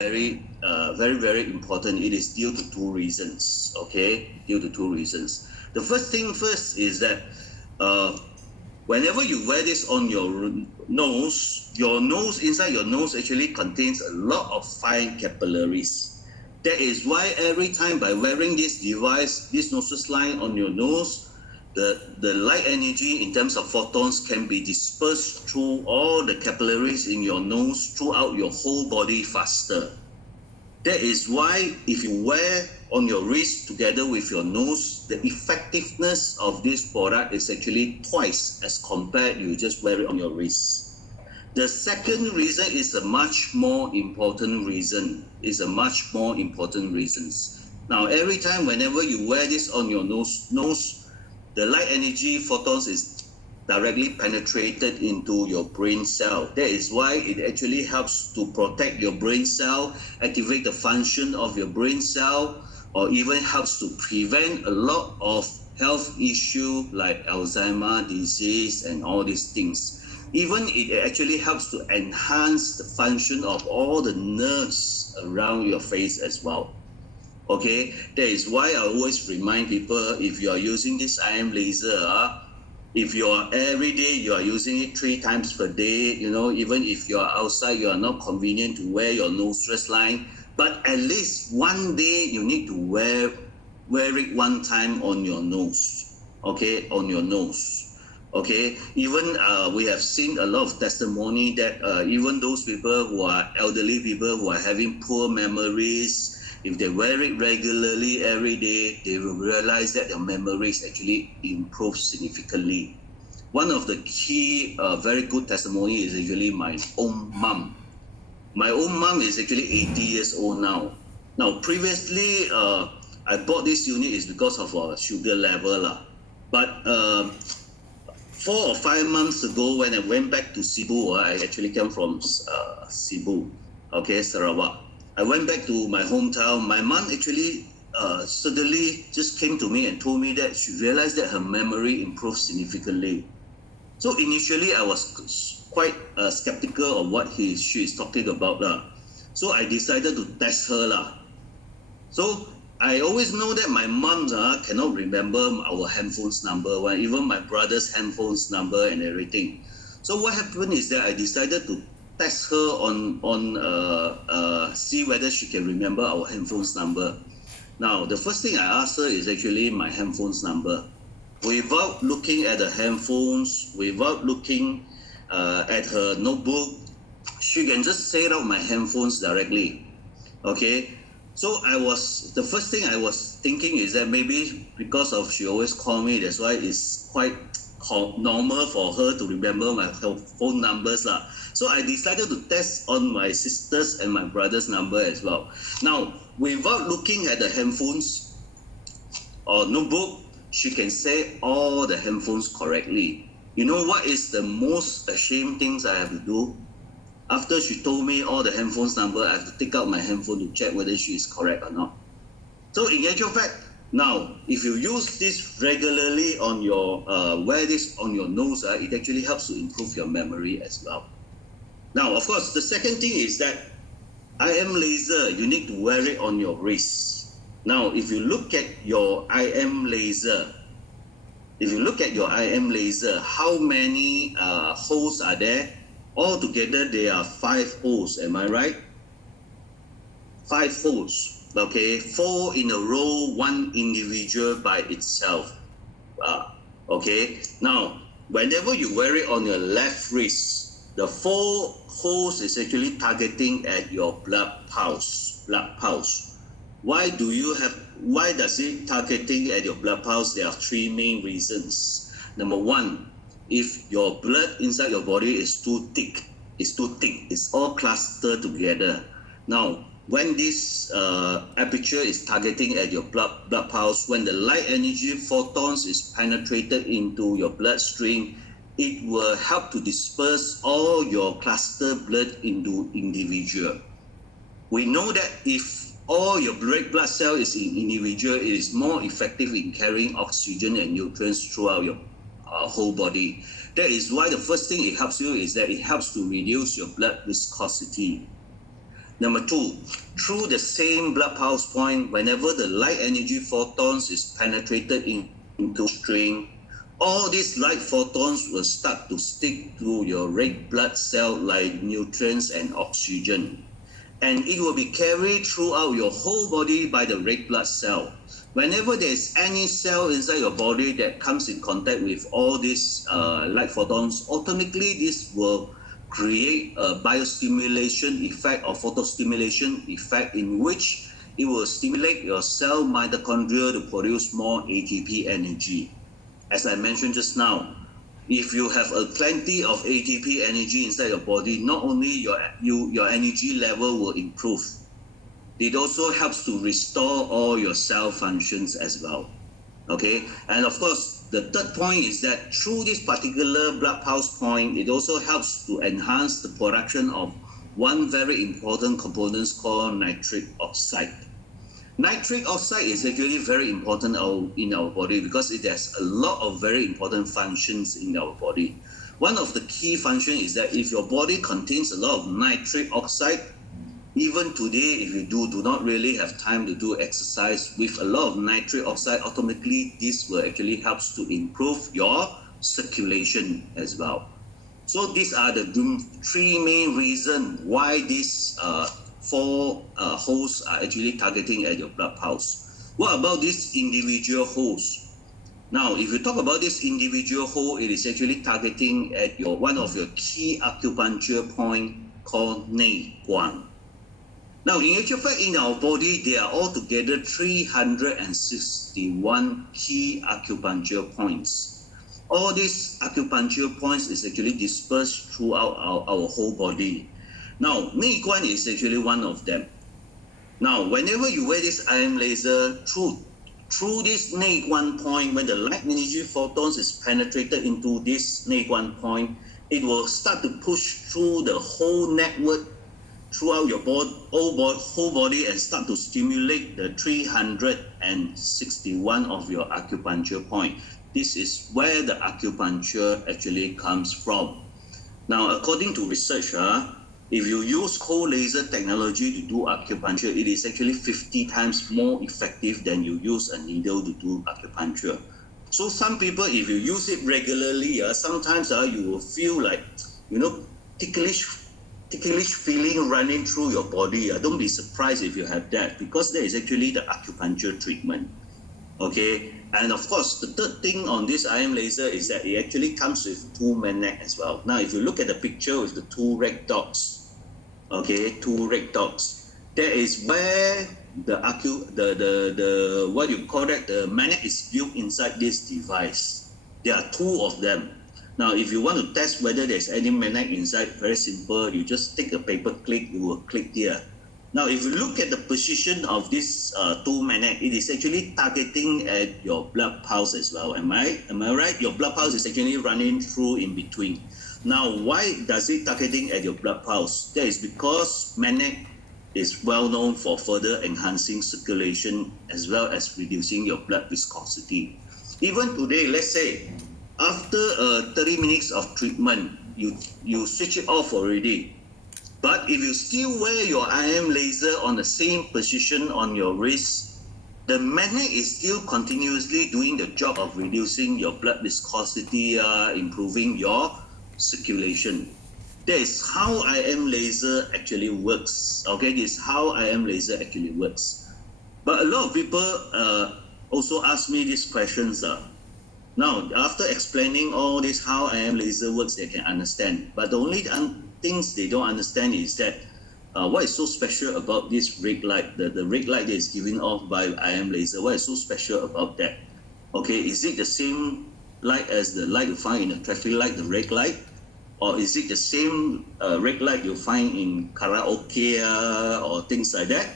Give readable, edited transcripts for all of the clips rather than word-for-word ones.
very important. It is due to two reasons. Okay, due to two reasons. The first thing first is that whenever you wear this on your nose, inside your nose actually contains a lot of fine capillaries. That is why every time by wearing this device, this nostril line on your nose, the light energy in terms of photons can be dispersed through all the capillaries in your nose throughout your whole body faster. That is why if you wear on your wrist together with your nose, the effectiveness of this product is actually twice as compared you just wear it on your wrist. The second reason is a much more important reason. Now, every time whenever you wear this on your nose, the light energy photons is directly penetrated into your brain cell. That is why it actually helps to protect your brain cell, activate the function of your brain cell, or even helps to prevent a lot of health issues like Alzheimer's disease and all these things. Even it actually helps to enhance the function of all the nerves around your face as well. Okay, that is why I always remind people, if you are using this IM laser, if you are every day, you are using it 3 times per day, even if you are outside, you are not convenient to wear your nostril line, but at least one day you need to wear it one time on your nose, okay, on your nose. Okay, even we have seen a lot of testimony that even those people who are elderly people who are having poor memories, if they wear it regularly every day, they will realize that their memories actually improve significantly. One of the key very good testimony is actually my own mom. My own mom is actually 80 years old now. Now, previously, I bought this unit is because of our sugar level. But 4 or 5 months ago, when I went back to Cebu, I actually came from Cebu, okay, Sarawak. I went back to my hometown. My mom actually suddenly just came to me and told me that she realized that her memory improved significantly. So initially, I was quite skeptical of what she is talking about. So I decided to test her. So I always know that my mom cannot remember our handphone's number, even my brother's handphone's number and everything. So what happened is that I decided to test her on see whether she can remember our handphone's number. Now, the first thing I asked her is actually my handphone's number. Without looking at the handphones, without looking at her notebook, she can just say out my handphones directly. Okay, so the first thing I was thinking is that maybe because of she always call me, that's why it's quite normal for her to remember my phone numbers. So I decided to test on my sister's and my brother's number as well. Now, without looking at the handphones or notebook, she can say all the handphones correctly. You know what is the most ashamed things I have to do? After she told me all the handphones number, I have to take out my handphone to check whether she is correct or not. So in actual fact, now, if you use this regularly on your, wear this on your nose, it actually helps to improve your memory as well. Now, of course, the second thing is that IM laser, you need to wear it on your wrist. Now, if you look at your IM laser, how many holes are there? Altogether, there are 5 holes. Am I right? 5 holes. Okay, 4 in a row, 1 individual by itself. Okay, now, whenever you wear it on your left wrist, the 4 holes is actually targeting at your blood pulse. Why does it targeting at your blood pulse? There are 3 main reasons. Number 1, if your blood inside your body is too thick, it's all clustered together. Now, when this aperture is targeting at your blood pulse, when the light energy photons is penetrated into your bloodstream, it will help to disperse all your cluster blood into individual. We know that if all your red blood cell is in individual, it is more effective in carrying oxygen and nutrients throughout your whole body. That is why the first thing it helps you is that it helps to reduce your blood viscosity. Number 2, through the same blood pulse point, whenever the light energy photons is penetrated into string, all these light photons will start to stick to your red blood cell like nutrients and oxygen. And it will be carried throughout your whole body by the red blood cell. Whenever there is any cell inside your body that comes in contact with all these light photons, automatically this will create a biostimulation effect or photostimulation effect in which it will stimulate your cell mitochondria to produce more ATP energy. As I mentioned just now, if you have plenty of ATP energy inside your body, not only your energy level will improve, it also helps to restore all your cell functions as well. Okay, and of course, the third point is that through this particular blood pulse point, it also helps to enhance the production of one very important component called nitric oxide. Nitric oxide is actually very important in our body because it has a lot of very important functions in our body. One of the key functions is that if your body contains a lot of nitric oxide, even today, if you do not really have time to do exercise with a lot of nitric oxide, automatically this will actually helps to improve your circulation as well. So these are the 3 main reasons why these 4 holes are actually targeting at your blood pulse. What about this individual holes? Now, if you talk about this individual hole, it is actually targeting at one of your key acupuncture point called 内关. Now, in actual fact, in our body, there are altogether 361 key acupuncture points. All these acupuncture points is actually dispersed throughout our whole body. Now, 内关 is actually one of them. Now, whenever you wear this IM laser, through this 内关 point, when the light energy photons is penetrated into this 内关 point, it will start to push through the whole network throughout your whole body and start to stimulate the 361 of your acupuncture point. This is where the acupuncture actually comes from. Now, according to research, if you use cold laser technology to do acupuncture, it is actually 50 times more effective than you use a needle to do acupuncture. So some people, if you use it regularly, sometimes you will feel like, ticklish feeling running through your body. Don't be surprised if you have that, because that is actually the acupuncture treatment. Okay, and of course, the third thing on this IM laser is that it actually comes with 2 magnet as well. Now, if you look at the picture with the 2 red dots, okay, 2 red dots, that is where the what you call that, the magnet is built inside this device. There are 2 of them. Now, if you want to test whether there's any magnet inside, very simple. You just take a paper clip, you will click here. Now, if you look at the position of this 2 magnet, it is actually targeting at your blood pulse as well. Am I right? Your blood pulse is actually running through in between. Now, why does it targeting at your blood pulse? That is because magnet is well known for further enhancing circulation as well as reducing your blood viscosity. Even today, let's say, after 30 minutes of treatment, you switch it off already. But if you still wear your IM laser on the same position on your wrist, the magnet is still continuously doing the job of reducing your blood viscosity, improving your circulation. That is how IM laser actually works. Okay, this is how IM laser actually works. But a lot of people also ask me these questions. Now, after explaining all this, how IM laser works, they can understand. But the only things they don't understand is that what is so special about this red light, the red light that is given off by IM laser, what is so special about that? Okay, is it the same light as the light you find in a traffic light, the red light? Or is it the same red light you find in karaoke or things like that?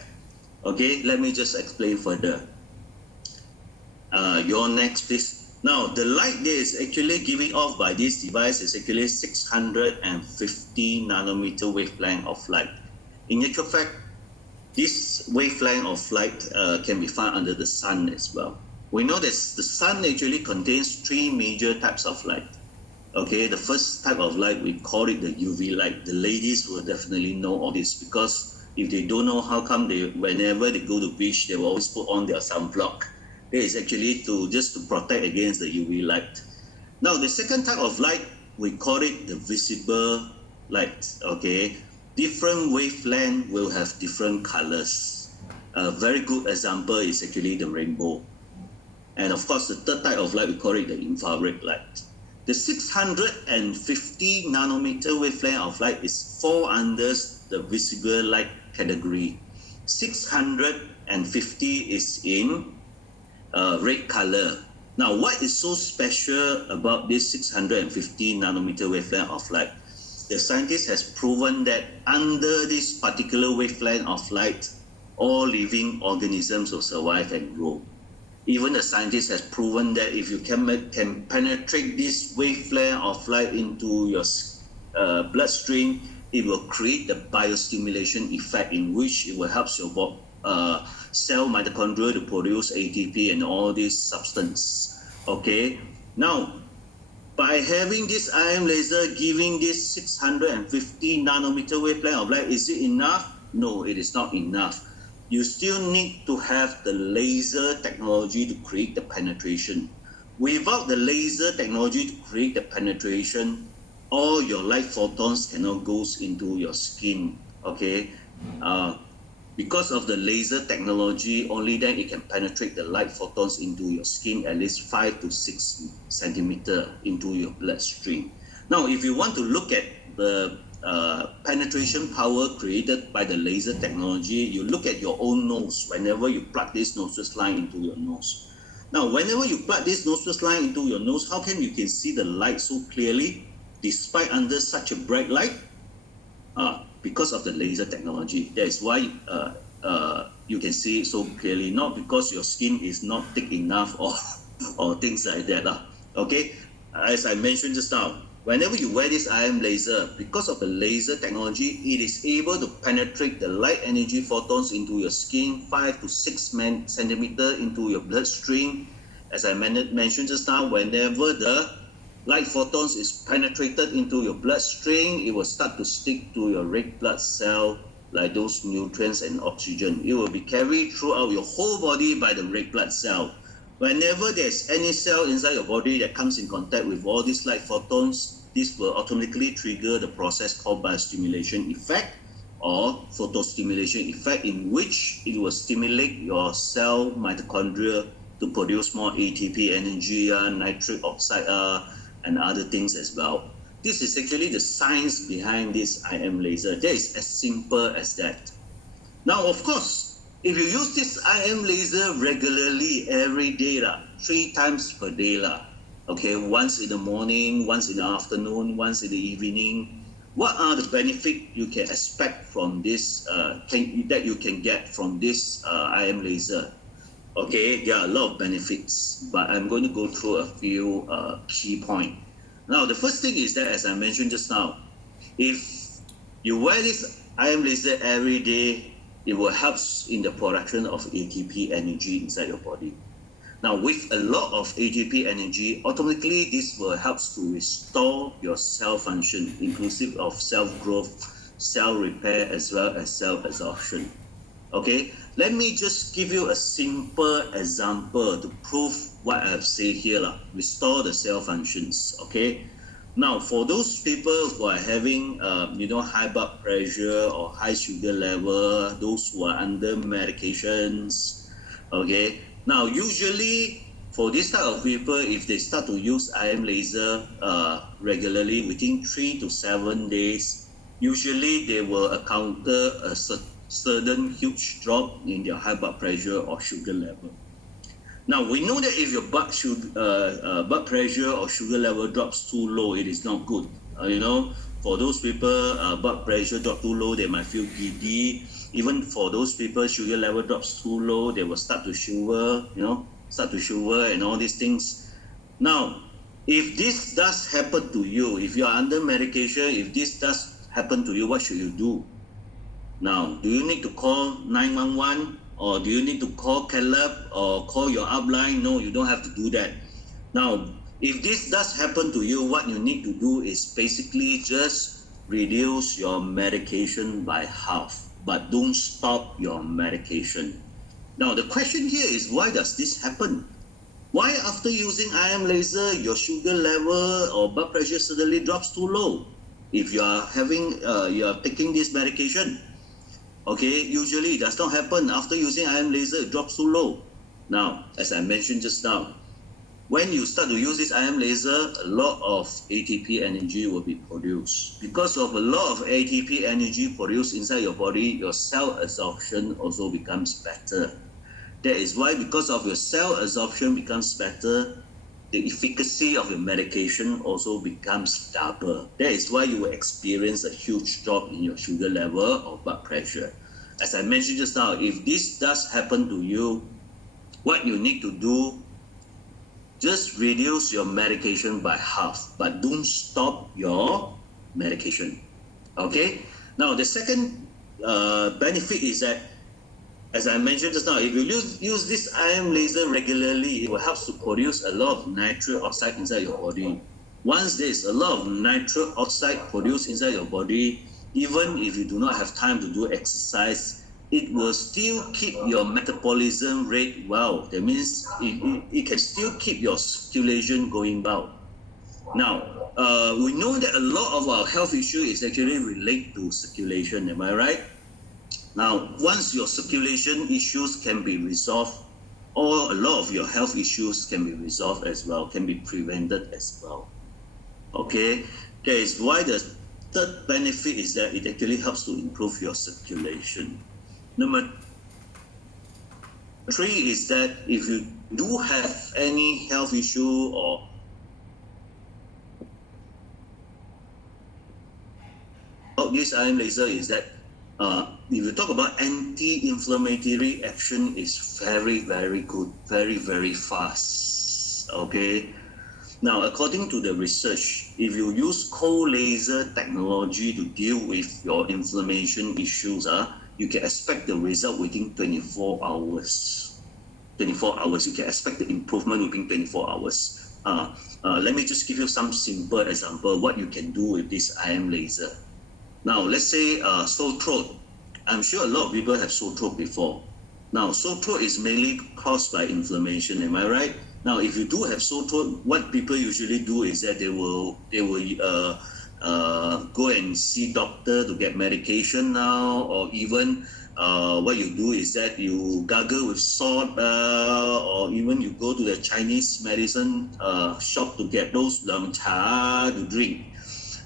Okay, let me just explain further. Your next, please. Now, the light that is actually giving off by this device is actually 650 nanometer wavelength of light. In actual fact, this wavelength of light can be found under the sun as well. We know that the sun actually contains 3 major types of light. Okay, the first type of light, we call it the UV light. The ladies will definitely know all this because If they don't know how come whenever they go to beach, they will always put on their sunblock. That is actually just to protect against the UV light. Now, the second type of light, we call it the visible light, okay? Different wavelength will have different colors. A very good example is actually the rainbow. And of course, the third type of light, we call it the infrared light. The 650 nanometer wavelength of light fall under the visible light category. 650 is in red color. Now, what is so special about this 650 nanometer wavelength of light? The scientist has proven that under this particular wavelength of light, all living organisms will survive and grow. Even the scientist has proven that if you can penetrate this wavelength of light into your bloodstream, it will create the biostimulation effect in which it will help your cell mitochondria to produce ATP and all these substance. Okay, now by having this IM laser giving this 650 nanometer wavelength of light, is it enough? No, it is not enough. You still need to have the laser technology to create the penetration. Without the laser technology to create the penetration, all your light photons cannot go into your skin, okay? Because of the laser technology, only then it can penetrate the light photons into your skin at least 5 to 6 centimeter into your bloodstream. Now, if you want to look at the penetration power created by the laser technology, you look at your own nose whenever you plug this nostril line into your nose. Now, whenever you plug this nostril line into your nose, how come you can see the light so clearly despite under such a bright light? Because of the laser technology. That is why you can see it so clearly, not because your skin is not thick enough or things like that. Okay, as I mentioned just now, whenever you wear this IM laser, because of the laser technology, it is able to penetrate the light energy photons into your skin 5 to 6 centimeter into your bloodstream. As I mentioned just now, whenever the light photons is penetrated into your bloodstream, it will start to stick to your red blood cell like those nutrients and oxygen. It will be carried throughout your whole body by the red blood cell. Whenever there's any cell inside your body that comes in contact with all these light photons, this will automatically trigger the process called biostimulation effect or photostimulation effect, in which it will stimulate your cell mitochondria to produce more ATP energy, nitric oxide, and other things as well. This is actually the science behind this IM laser. That is as simple as that. Now, of course, if you use this IM laser regularly every day, 3 times per day, okay, once in the morning, once in the afternoon, once in the evening, what are the benefits you can expect from this, that you can get from this IM laser? Okay, there are a lot of benefits, but I'm going to go through a few key points. Now, the first thing is that, as I mentioned just now, if you wear this IM laser every day, it will help in the production of ATP energy inside your body. Now, with a lot of ATP energy, automatically this will help to restore your cell function, inclusive of cell growth, cell repair, as well as cell absorption. Okay, let me just give you a simple example to prove what I've said here. Restore the cell functions. Okay, now for those people who are having high blood pressure or high sugar level, those who are under medications, okay, now usually for this type of people, if they start to use IM laser regularly within 3 to 7 days, usually they will encounter a sudden huge drop in their high blood pressure or sugar level. Now, we know that if your blood pressure or sugar level drops too low, it is not good. For those people, blood pressure drop too low, they might feel giddy. Even for those people, sugar level drops too low, they will start to shiver, and all these things. Now, if this does happen to you, if you are under medication, if this does happen to you, what should you do? Now, do you need to call 911 or do you need to call Caleb or call your upline? No, you don't have to do that. Now, if this does happen to you, what you need to do is basically just reduce your medication by half. but don't stop your medication. Now, the question here is, why does this happen? Why after using IM laser, your sugar level or blood pressure suddenly drops too low? If you are taking this medication, okay, usually it does not happen. After using IM laser, it drops too low. Now, as I mentioned just now, when you start to use this IM laser, a lot of ATP energy will be produced. Because of a lot of ATP energy produced inside your body, your cell absorption also becomes better. That is why, because of your cell absorption becomes better, the efficacy of your medication also becomes double. That is why you will experience a huge drop in your sugar level or blood pressure. As I mentioned just now, if this does happen to you, what you need to do, just reduce your medication by half, but don't stop your medication. Okay? Now, the second benefit is that, as I mentioned just now, if you use this IM laser regularly, it will help to produce a lot of nitric oxide inside your body. Once there's a lot of nitric oxide produced inside your body, even if you do not have time to do exercise, it will still keep your metabolism rate well. That means it can still keep your circulation going well. Now, we know that a lot of our health issue is actually related to circulation, am I right? Now, once your circulation issues can be resolved, or a lot of your health issues can be resolved as well, can be prevented as well. Okay, that is why the third benefit is that it actually helps to improve your circulation. Number 3 is that if you do have any health issue or this IM laser is that if you talk about anti-inflammatory action, is very, very good, very, very fast. Okay. Now, according to the research, if you use cold laser technology to deal with your inflammation issues, you can expect the result within 24 hours. 24 hours, you can expect the improvement within 24 hours. Let me just give you some simple example what you can do with this IM laser. Now, let's say sore throat. I'm sure a lot of people have sore throat before. Now, sore throat is mainly caused by inflammation, am I right? Now, if you do have sore throat, what people usually do is that they will go and see doctor to get medication now, or even what you do is that you gargle with salt, or even you go to the Chinese medicine shop to get those cha to drink.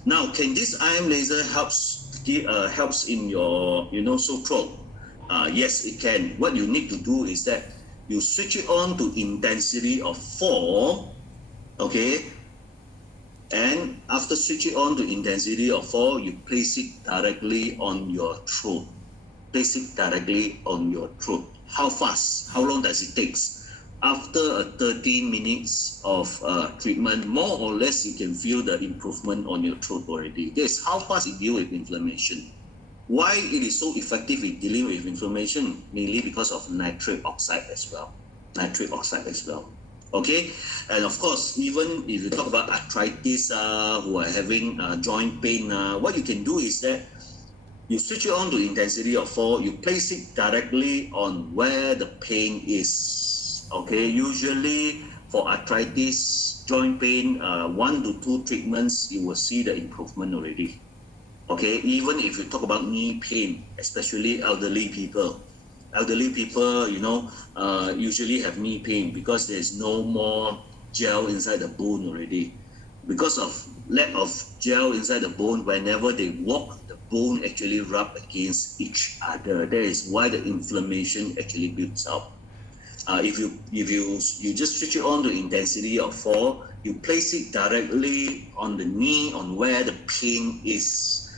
Now, can this IM laser helps in your sore throat? Yes, it can. What you need to do is that you switch it on to intensity of 4, okay? And after switching on to intensity of 4, you place it directly on your throat. Place it directly on your throat. How fast? How long does it take? After 30 minutes of treatment, more or less you can feel the improvement on your throat already. That's how fast it deals with inflammation. Why it is so effective in dealing with inflammation? Mainly because of nitric oxide as well. Nitric oxide as well. Okay, and of course, even if you talk about arthritis, who are having joint pain, what you can do is that you switch it on to intensity of 4, you place it directly on where the pain is. Okay, usually for arthritis, joint pain, 1 to 2 treatments, you will see the improvement already. Okay, even if you talk about knee pain, especially elderly people, usually have knee pain because there's no more gel inside the bone already. Because of lack of gel inside the bone, whenever they walk, the bone actually rub against each other. That is why the inflammation actually builds up. If you just switch it on to intensity of 4, you place it directly on the knee, on where the pain is.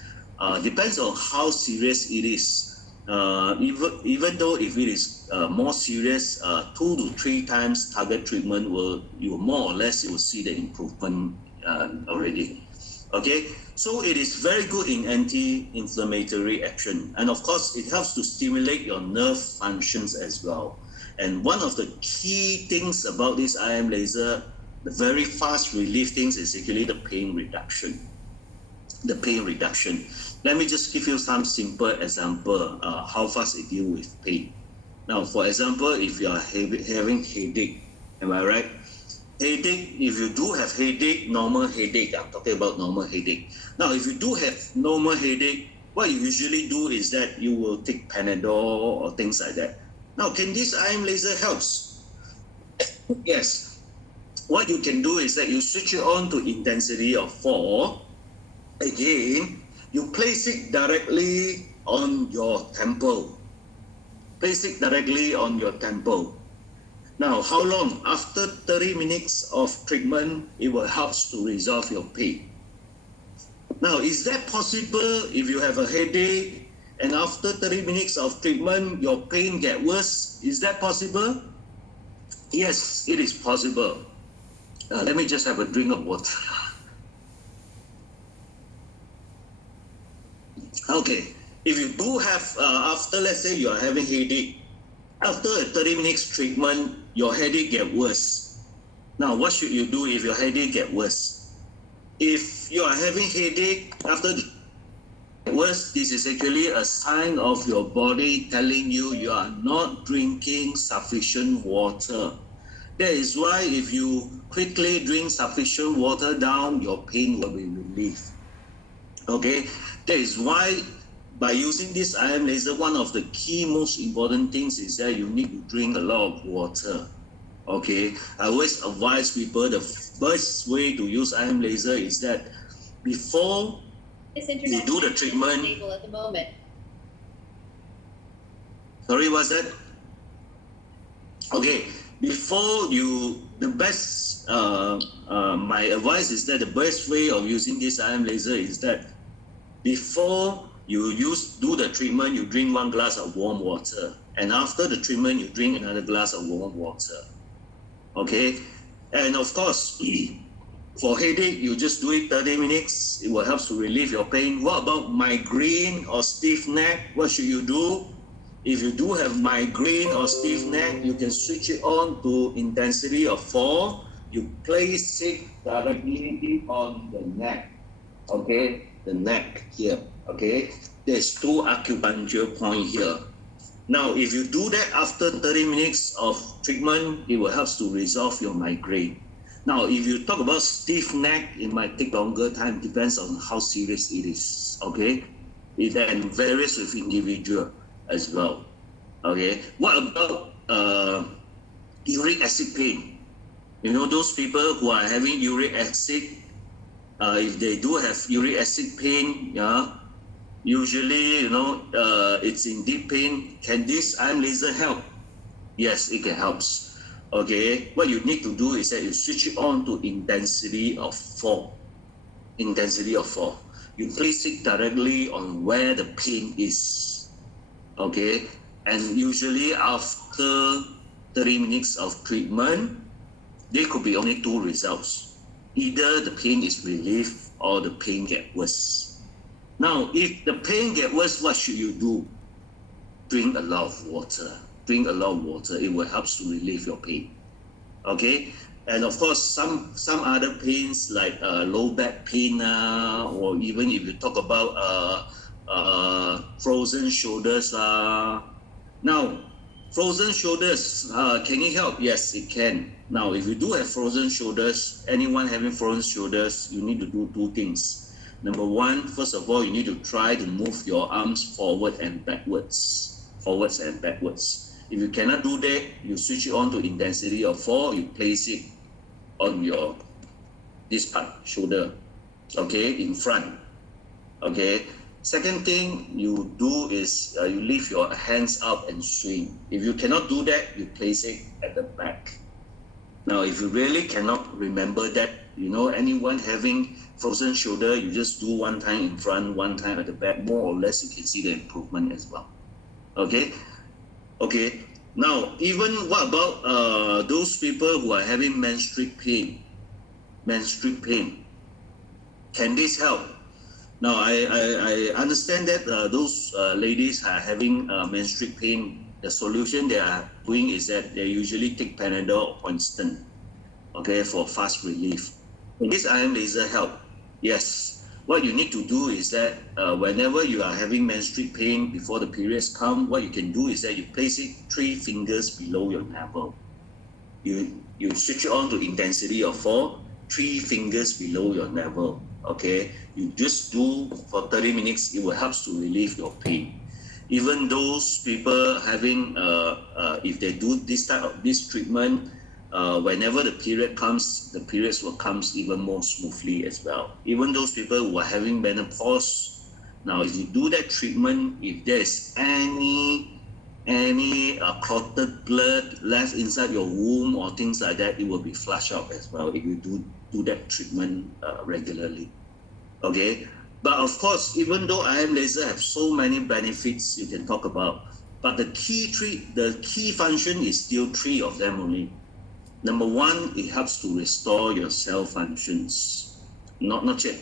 Depends on how serious it is. Even though if it is more serious, 2 to 3 times target treatment you more or less you will see the improvement already. Okay, so it is very good in anti-inflammatory action, and of course it helps to stimulate your nerve functions as well. And one of the key things about this IM laser, the very fast relief things, is actually the pain reduction. the pain reduction. Let me just give you some simple example how fast it deal with pain. Now, for example, if you are having headache, am I right? Headache, if you do have headache, normal headache, I'm talking about normal headache. Now, if you do have normal headache, what you usually do is that you will take Panadol or things like that. Now, can this ion laser helps? Yes. What you can do is that you switch it on to intensity of 4. Again, you place it directly on your temple. Place it directly on your temple. Now, how long? After 30 minutes of treatment, it will help to resolve your pain. Now, is that possible if you have a headache and after 30 minutes of treatment, your pain get worse? Is that possible? Yes, it is possible. Let me just have a drink of water. Okay, if you do have, after let's say you are having headache, after a 30 minutes treatment, your headache get worse. Now, what should you do if your headache get worse? If you are having headache after worse, this is actually a sign of your body telling you you are not drinking sufficient water. That is why if you quickly drink sufficient water down, your pain will be relieved. Okay, that is why by using this ion laser, one of the key most important things is that you need to drink a lot of water. Okay, I always advise people the best way to use ion laser is that before you do the treatment. At the moment. Sorry, what's that? Okay, before you, the best, my advice is that the best way of using this ion laser is that before you do the treatment, you drink 1 glass of warm water. And after the treatment, you drink another glass of warm water. Okay? And of course, for headache, you just do it 30 minutes. It will help to relieve your pain. What about migraine or stiff neck? What should you do? If you do have migraine or stiff neck, you can switch it on to intensity of 4. You place it directly on the neck. Okay? The neck here. Okay? There's 2 acupuncture points here. Now, if you do that after 30 minutes of treatment, it will help to resolve your migraine. Now, if you talk about stiff neck, it might take longer time, depends on how serious it is, okay? It then varies with individual as well, okay? What about uric acid pain? You know, those people who are having uric acid, if they do have uric acid pain, yeah, usually, you know, it's in deep pain. Can this ion laser help? Yes, it can help. Okay, what you need to do is that you switch it on to intensity of 4. Intensity of 4. You place it directly on where the pain is. Okay, and usually after 30 minutes of treatment, there could be only 2 results. Either the pain is relieved or the pain get worse. Now, if the pain get worse, what should you do? Drink a lot of water. Drink a lot of water. It will help to relieve your pain. Okay, and of course, some other pains like low back pain, or even if you talk about frozen shoulders. Now, frozen shoulders, can it help? Yes, it can. Now, if you do have frozen shoulders, anyone having frozen shoulders, you need to do 2 things. Number 1, first of all, you need to try to move your arms forward and backwards. Forwards and backwards. If you cannot do that, you switch it on to intensity of 4. You place it on your this part, shoulder, okay, in front. Okay. Second thing you do is you lift your hands up and swing. If you cannot do that, you place it at the back. Now, if you really cannot remember that, you know, anyone having frozen shoulder, you just do 1 time in front, 1 time at the back. More or less, you can see the improvement as well. Okay. Okay, now even what about those people who are having menstrual pain? Menstrual pain. Can this help? Now I understand that those ladies are having menstrual pain. The solution they are doing is that they usually take Panadol or Constant, okay, for fast relief. Can this ion laser help? Yes. what you need to do is that whenever you are having menstrual pain before the periods come, what you can do is that you place it 3 fingers below your navel. You switch it on to intensity of 4, 3 fingers below your navel. Okay, you just do for 30 minutes. It will help to relieve your pain. Even those people having, if they do this treatment, whenever the period comes, the periods will come even more smoothly as well. Even those people who are having menopause, now if you do that treatment, if there's any clotted blood left inside your womb or things like that, it will be flushed out as well if you do that treatment regularly. Okay, but of course, even though IM laser have so many benefits you can talk about, but the key function is still 3 of them only. Number 1, it helps to restore your cell functions. Not yet.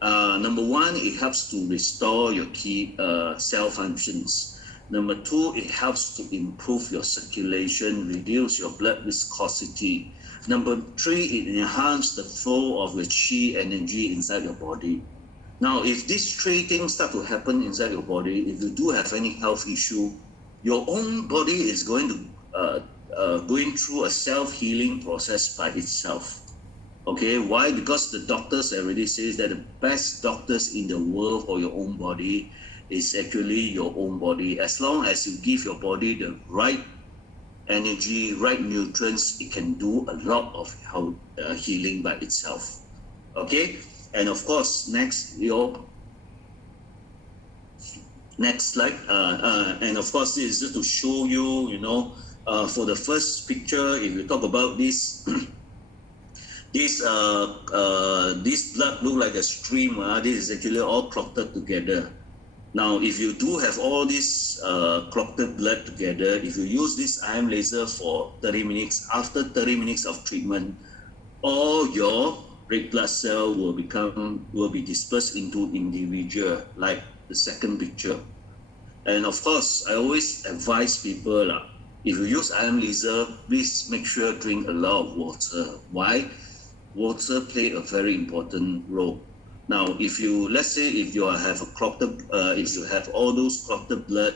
Number 1, it helps to restore your key cell functions. Number 2, it helps to improve your circulation, reduce your blood viscosity. Number 3, it enhances the flow of the qi energy inside your body. Now, if these 3 things start to happen inside your body, if you do have any health issue, your own body is going through a self-healing process by itself. Okay, why? Because the doctors already says that the best doctors in the world for your own body is actually your own body. As long as you give your body the right energy, right nutrients, it can do a lot of healing by itself. Okay, and of course, next slide. And of course, this is just to show you, for the first picture, if you talk about this, this blood look like a stream. This is actually all clotted together. Now, if you do have all this clotted blood together, if you use this IM laser for 30 minutes, after 30 minutes of treatment, all your red blood cell will be dispersed into individual, like the second picture. And of course, I always advise people, if you use IM laser, please make sure drink a lot of water. Why? Water play a very important role. Now, let's say if you have if you have all those clotted blood,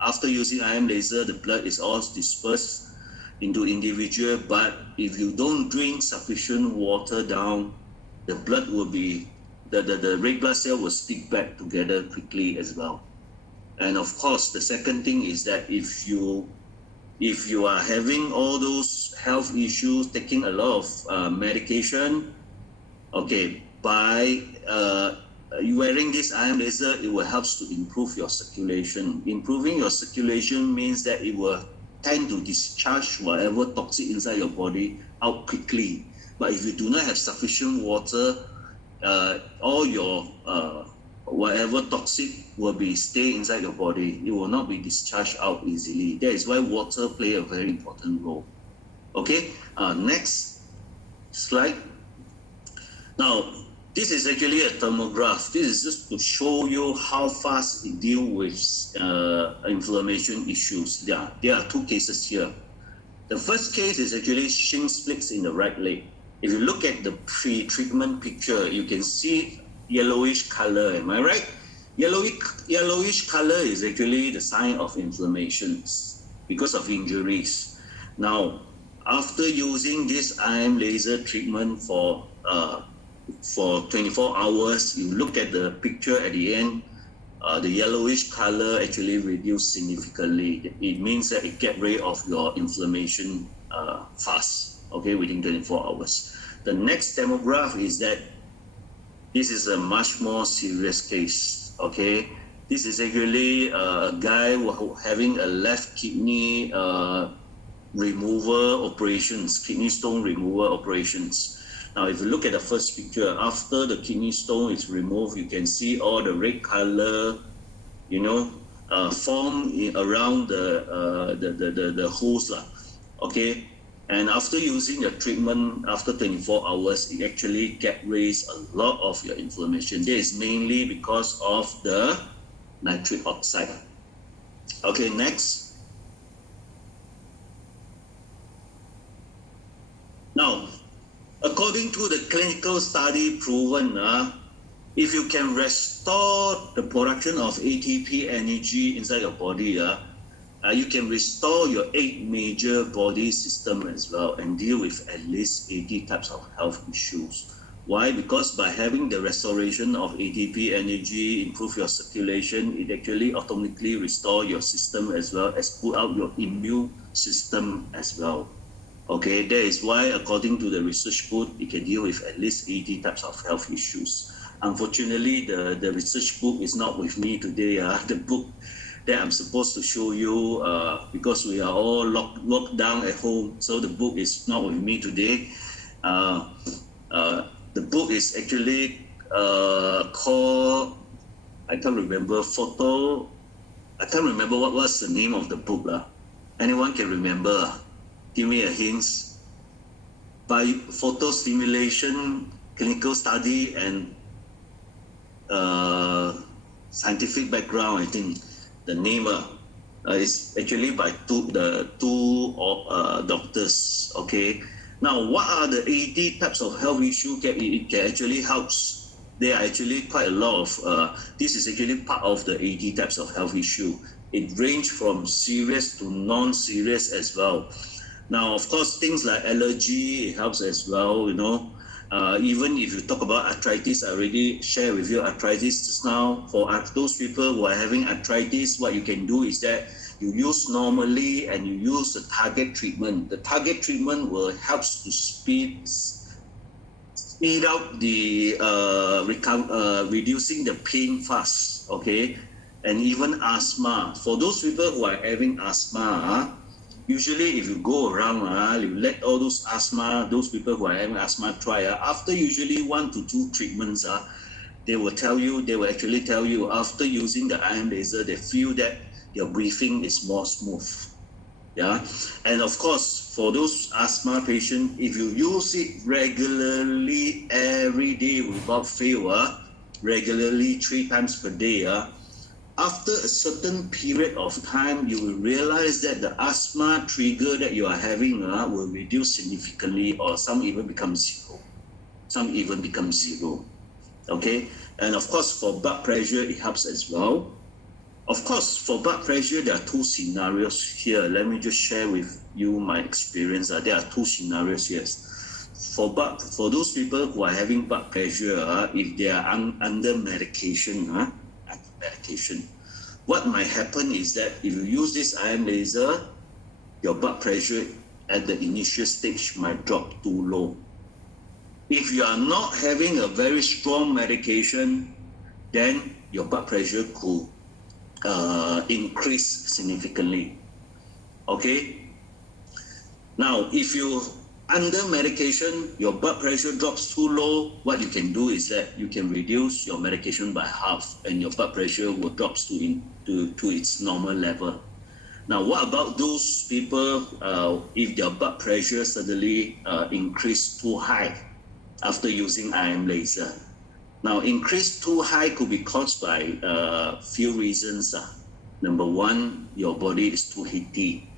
after using IM laser, the blood is all dispersed into individual, but if you don't drink sufficient water down, the blood will be, the red blood cell will stick back together quickly as well. And of course, the second thing is that if you are having all those health issues, taking a lot of medication, okay, by wearing this IM laser, it will help to improve your circulation. Improving your circulation means that it will tend to discharge whatever toxic inside your body out quickly. But if you do not have sufficient water, all your whatever toxic will stay inside your body. It will not be discharged out easily. That is why water play a very important role. Okay, next slide. Now, this is actually a thermograph. This is just to show you how fast it deals with inflammation issues. There are 2 cases here. The first case is actually shin splints in the right leg. If you look at the pre-treatment picture, you can see yellowish color. Am I right? Yellowish color is actually the sign of inflammations because of injuries. Now, after using this IM laser treatment for 24 hours, you look at the picture at the end, the yellowish color actually reduced significantly. It means that it gets rid of your inflammation fast, okay, within 24 hours. The next demograph is that this is a much more serious case, okay? This is actually a guy having a left kidney removal operations, kidney stone removal operations. Now, if you look at the first picture, after the kidney stone is removed, you can see all the red color, form around the holes, okay? And after using the treatment, after 24 hours, it actually get rid a lot of your inflammation. This is mainly because of the nitric oxide. Okay, next. Now, according according to the clinical study proven, if you can restore the production of ATP energy inside your body, you can restore your 8 major body system as well and deal with at least 80 types of health issues. Why? Because by having the restoration of ATP energy, improve your circulation, it actually automatically restore your system as well as put out your immune system as well. Okay, that is why according to the research book, it can deal with at least 80 types of health issues. Unfortunately, the research book is not with me today. The book that I'm supposed to show you, because we are all locked down at home, so the book is not with me today. The book is actually called, I can't remember, I can't remember what was the name of the book. Anyone can remember? Give me a hint. By photo stimulation, clinical study, and scientific background, I think the name is actually by two doctors. Okay. Now, what are the 80 types of health issues it can actually help? There are actually quite a lot of, this is actually part of the 80 types of health issue. It ranges from serious to non-serious as well. Now, of course, things like allergy, it helps as well, you know. Even if you talk about arthritis, I already shared with you arthritis just now. For those people who are having arthritis, what you can do is that you use normally and you use a target treatment. The target treatment will help to speed up the reducing the pain fast, okay? And even asthma. For those people who are having asthma, usually if you go around, you let all those people who are having asthma try, after usually 1 to 2 treatments, they will actually tell you after using the ion laser, they feel that your breathing is more smooth. Yeah, and of course, for those asthma patients, if you use it regularly every day without fail, regularly 3 times per day, after a certain period of time, you will realize that the asthma trigger that you are having will reduce significantly, or some even become zero. Okay, and of course, for blood pressure, it helps as well. Of course, for blood pressure, there are 2 scenarios here. Let me just share with you my experience. There are 2 scenarios here. For those people who are having blood pressure, if they are under medication, what might happen is that if you use this ion laser, your blood pressure at the initial stage might drop too low. If you are not having a very strong medication, then your blood pressure could increase significantly. Okay. Now, if you under medication, your blood pressure drops too low, what you can do is that you can reduce your medication by half, and your blood pressure will drop to its normal level. Now, what about those people if their blood pressure suddenly increased too high after using ion laser? Now, increase too high could be caused by few reasons. Number 1, your body is too heaty.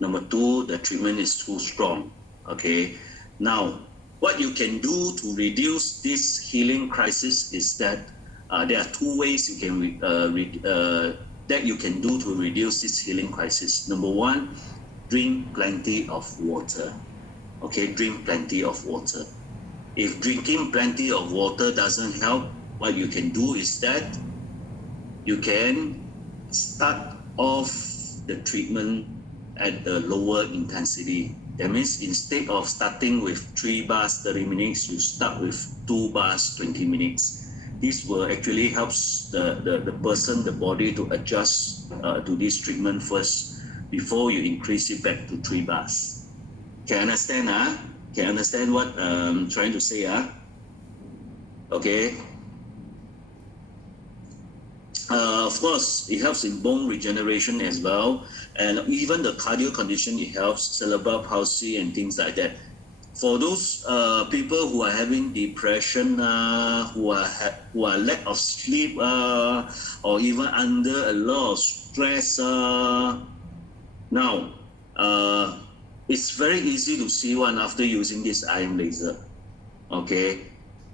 Number 2, the treatment is too strong. Okay. Now, what you can do to reduce this healing crisis is that there are 2 ways you can that you can do to reduce this healing crisis. Number 1, drink plenty of water. Okay, drink plenty of water. If drinking plenty of water doesn't help, what you can do is that you can start off the treatment at a lower intensity. That means instead of starting with 3 bars 30 minutes, you start with 2 bars 20 minutes. This will actually help the body to adjust to this treatment first before you increase it back to 3 bars. Can you understand? Can you understand what I'm trying to say? Okay. Of course, it helps in bone regeneration as well, and even the cardio condition, it helps, cerebral palsy and things like that. For those people who are having depression, who are lack of sleep, or even under a lot of stress, now it's very easy to see one after using this ion laser. Okay.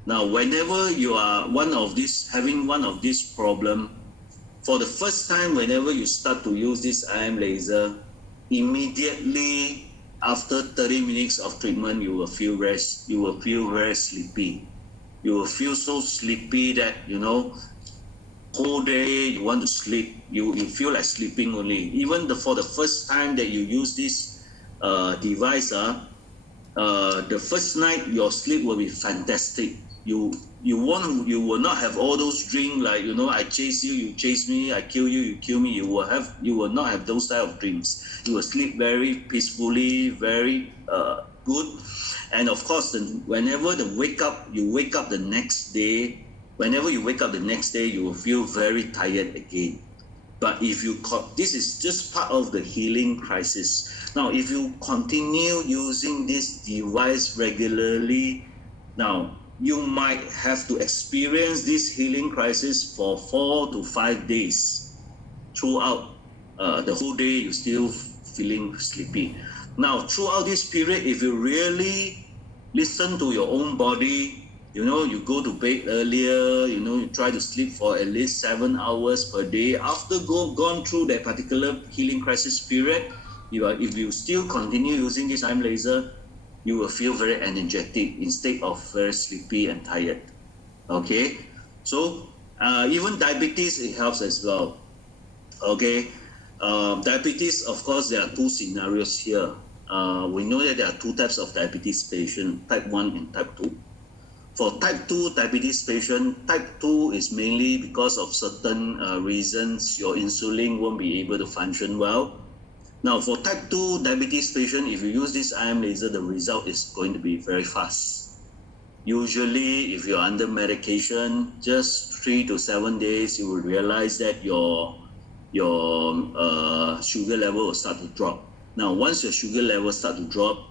Now, whenever you are having one of these problem, for the first time, whenever you start to use this IM laser, immediately after 30 minutes of treatment, you will feel very sleepy. You will feel so sleepy that, whole day you want to sleep. You feel like sleeping only. Even for the first time that you use this device, the first night your sleep will be fantastic. You will not have all those dreams like, I chase you, you chase me, I kill you, you kill me. You will not have those type of dreams. You will sleep very peacefully, very good. And of course, whenever you wake up the next day, you will feel very tired again. But this is just part of the healing crisis. Now, if you continue using this device regularly, now you might have to experience this healing crisis for 4 to 5 days. Throughout the whole day, you're still feeling sleepy. Now, throughout this period, if you really listen to your own body, you go to bed earlier, you try to sleep for at least 7 hours per day. After gone through that particular healing crisis period, if you still continue using this IM laser, you will feel very energetic instead of very sleepy and tired. Okay, so even diabetes, it helps as well. Okay, diabetes, of course, there are two scenarios here. We know that there are two types of diabetes patient, type 1 and type 2. For type 2 diabetes patient, type 2 is mainly because of certain reasons your insulin won't be able to function well. Now, for type 2 diabetes patient, if you use this IM laser, the result is going to be very fast. Usually, if you're under medication, just 3 to 7 days, you will realize that your sugar level will start to drop. Now, once your sugar level start to drop,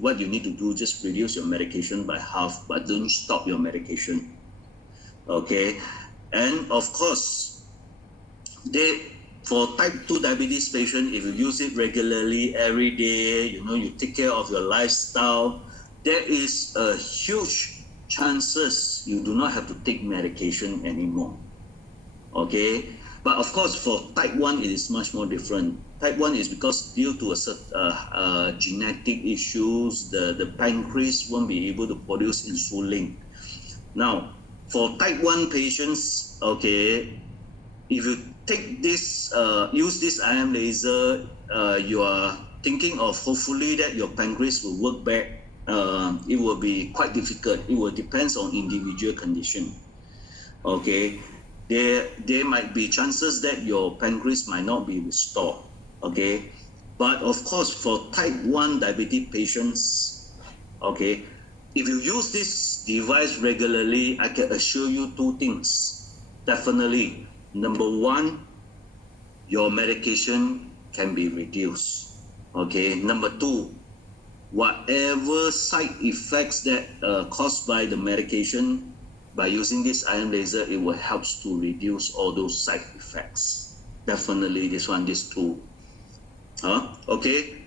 what you need to do, just reduce your medication by half, but don't stop your medication. Okay, and of course, for type 2 diabetes patient, if you use it regularly every day, you take care of your lifestyle, there is a huge chances you do not have to take medication anymore. Okay, but of course for type 1 it is much more different. Type 1 is because due to genetic issues, the pancreas won't be able to produce insulin. Now, for type 1 patients, okay, if you take this, use this IM laser, you are thinking of hopefully that your pancreas will work back. It will be quite difficult. It will depend on individual condition. Okay, there might be chances that your pancreas might not be restored. Okay, but of course for type 1 diabetic patients, okay, if you use this device regularly, I can assure you two things. Definitely, number one, your medication can be reduced. Okay, number two, whatever side effects that caused by the medication, by using this IM laser, it will help to reduce all those side effects. Definitely these two. Okay,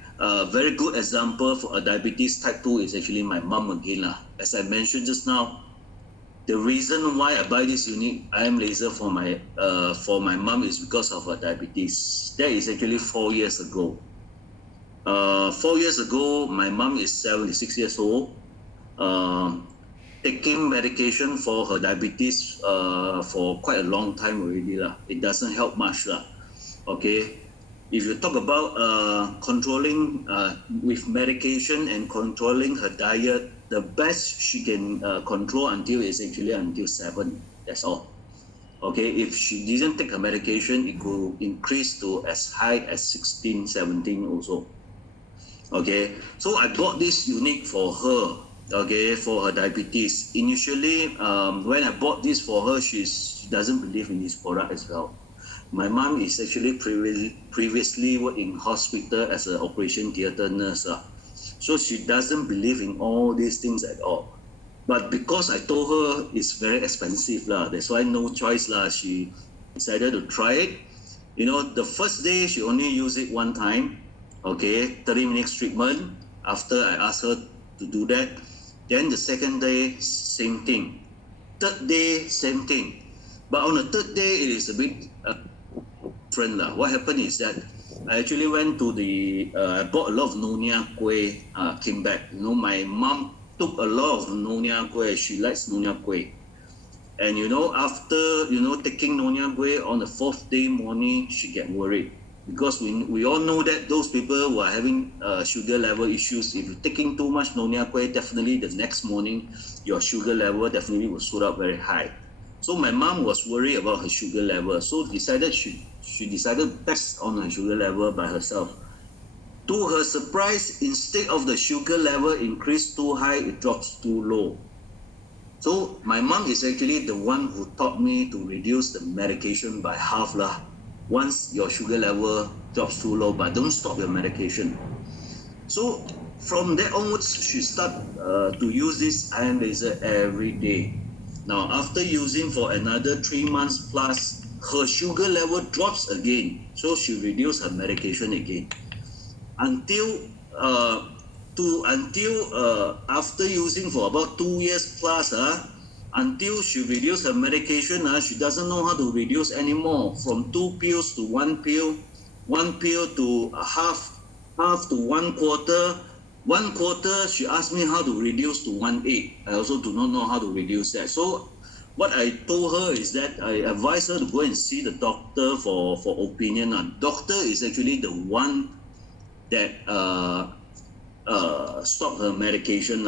very good example for a diabetes type 2 is actually my mom again. As I mentioned just now, the reason why I buy this unique IM laser for my mom is because of her diabetes. That is actually 4 years ago. 4 years ago, my mom is 76 years old, taking medication for her diabetes for quite a long time already. It doesn't help much. Okay, if you talk about controlling with medication and controlling her diet, the best she can control until is actually until 7. That's all. Okay, if she didn't take her medication, it could increase to as high as 16, 17 also. Okay, so I bought this unique for her, okay, for her diabetes. Initially, when I bought this for her, she doesn't believe in this product as well. My mom is actually previously worked in hospital as an operation theatre nurse. So she doesn't believe in all these things at all. But because I told her it's very expensive, that's why no choice, she decided to try it. The first day she only used it one time. Okay, 30 minutes treatment. After I asked her to do that, Then the second day, same thing. Third day, same thing. But on the third day, it is a bit different. What happened is that I actually went to I bought a lot of Nyonya Kueh, came back. You know, my mom took a lot of Nyonya Kueh. She likes Nyonya Kueh. And you know, after, you know, taking Nyonya Kueh on the fourth day morning, she get worried. Because we all know that those people who are having sugar level issues, if you're taking too much Nyonya Kueh, definitely the next morning, your sugar level definitely will shoot up very high. So my mom was worried about her sugar level. So she decided to test on her sugar level by herself. To her surprise, instead of the sugar level increased too high, it drops too low. So my mom is actually the one who taught me to reduce the medication by half lah. Once your sugar level drops too low, but don't stop your medication. So from that onwards, she started to use this iron laser every day. Now, after using for another 3 months plus, her sugar level drops again. So she reduced her medication again. Until after using for about 2 years plus, until she reduced her medication, she doesn't know how to reduce anymore. From 2 pills to 1 pill, 1 pill to half to 1/4. 1/4, she asked me how to reduce to 1/8. I also do not know how to reduce that. So what I told her is that I advised her to go and see the doctor for opinion. Doctor is actually the one that stopped her medication.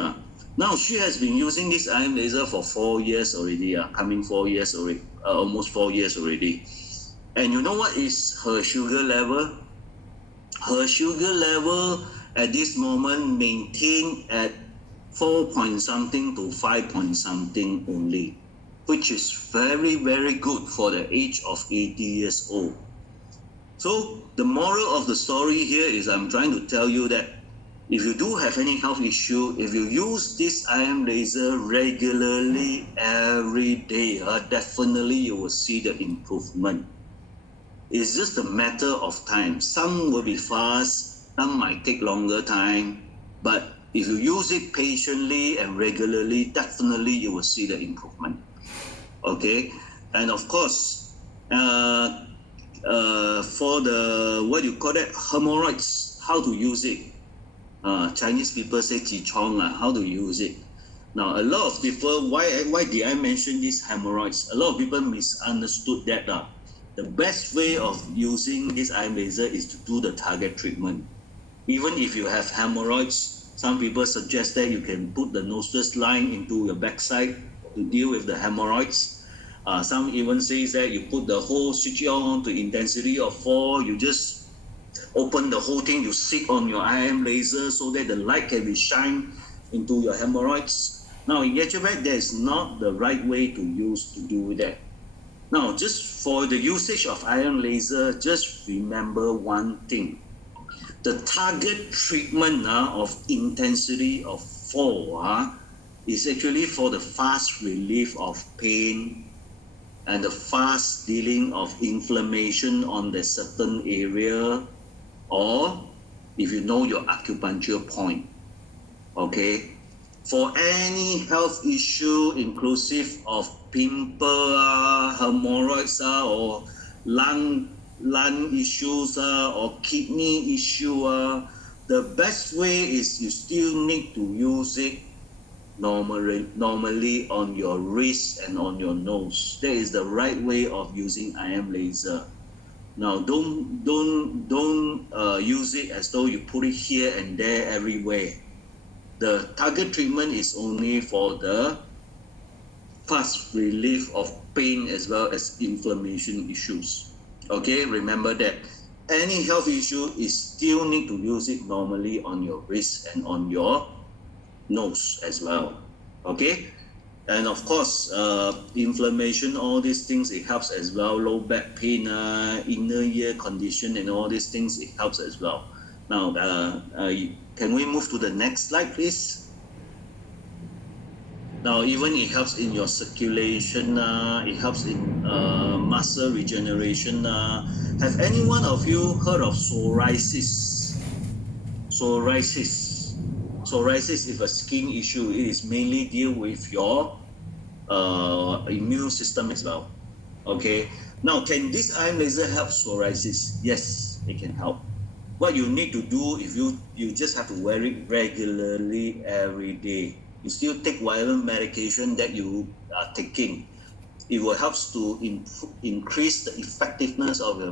Now she has been using this iron laser for 4 years already, coming 4 years already, almost 4 years already. And you know what is her sugar level? Her sugar level at this moment maintained at 4 point something to 5 point something only, which is very, very good for the age of 80 years old. So the moral of the story here is I'm trying to tell you that if you do have any health issue, if you use this iron laser regularly every day, definitely you will see the improvement. It's just a matter of time. Some will be fast, some might take longer time, but if you use it patiently and regularly, definitely you will see the improvement. Okay, and of course, for the, what you call that, hemorrhoids, how to use it? Chinese people say "ji chong," how to use it? Now, a lot of people, why did I mention these hemorrhoids? A lot of people misunderstood that. The best way of using this iron laser is to do the target treatment. Even if you have hemorrhoids, some people suggest that you can put the nostrils line into your backside to deal with the hemorrhoids. Some even say that you put the whole switch on to intensity of 4, you just open the whole thing, you sit on your iron laser so that the light can be shined into your hemorrhoids. Now, in actual fact, that is not the right way to use to do that. Now, just for the usage of iron laser, just remember one thing. The target treatment of intensity of 4 is actually for the fast relief of pain and the fast dealing of inflammation on the certain area, or if you know your acupuncture point. Okay, for any health issue inclusive of pimple, hemorrhoids, or lung issues, or kidney issue, the best way is you still need to use it normally on your wrist and on your nose. That is the right way of using iron laser. Now, don't use it as though you put it here and there everywhere. The target treatment is only for the fast relief of pain as well as inflammation issues. Okay, remember that. Any health issue is still need to use it normally on your wrist and on your nose as well. Okay, and of course, inflammation, all these things, it helps as well. Low back pain, inner ear condition, and all these things, it helps as well. Now, can we move to the next slide, please? Now, even it helps in your circulation, it helps in muscle regeneration. Have any one of you heard of psoriasis? Psoriasis. psoriasis is a skin issue. It is mainly deal with your immune system as well. Okay. Now, can this iron laser help psoriasis? Yes, it can help. What you need to do, if you just have to wear it regularly every day. You still take whatever medication that you are taking. It will help to increase the effectiveness of your